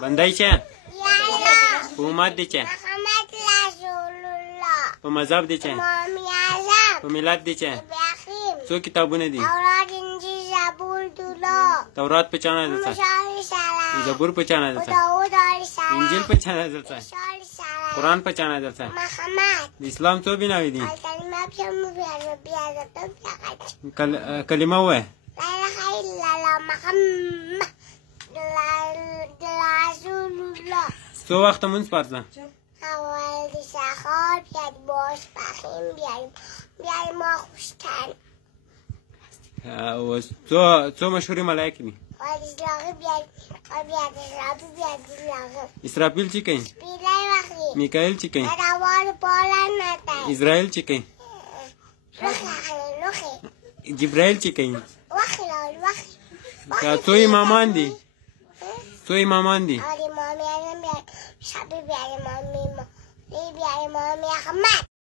بندای چه؟ په امت دی چه؟ محمد رسول الله. په مذهب دی چه؟ امام اعظم. په ملت دی چه؟ ابراهیم. څو کتابونه دي؟ تورات انجیل زبور طلا. تورات په چا نازل شوی؟ موسی علیه السلام. زبور په چا نازل شوی؟ داود علیه السلام. انجیل په چا نازل شوی؟ عیسی علیه السلام. قرآن په چا نازل شوی؟ محمد. د اسلام څو بناوې دي؟ الکلمه پیامو کلمه ووایه. لا اله الا الله محمد رسول الله. څو وخته مونځ فرض ده؟ اول د سهار، بیا د ماسپښین، بیا د ماخوستن. څو مشهورې ملایکې دي؟ اسرافیل، بیا د لاغه. اسرافیل چې کوي؟ سپیلۍ واخلي. میکائیل چې کوي؟ روانو پالن نتی. اسرائیل چې کوي؟ لوښي اخلي، لوښي. جبرائیل چې کوي؟ وخي لاول، وخي. څو امامان دي؟ څو امامان دي؟ امام اعظم، بیا شبي، بیا امام احمد.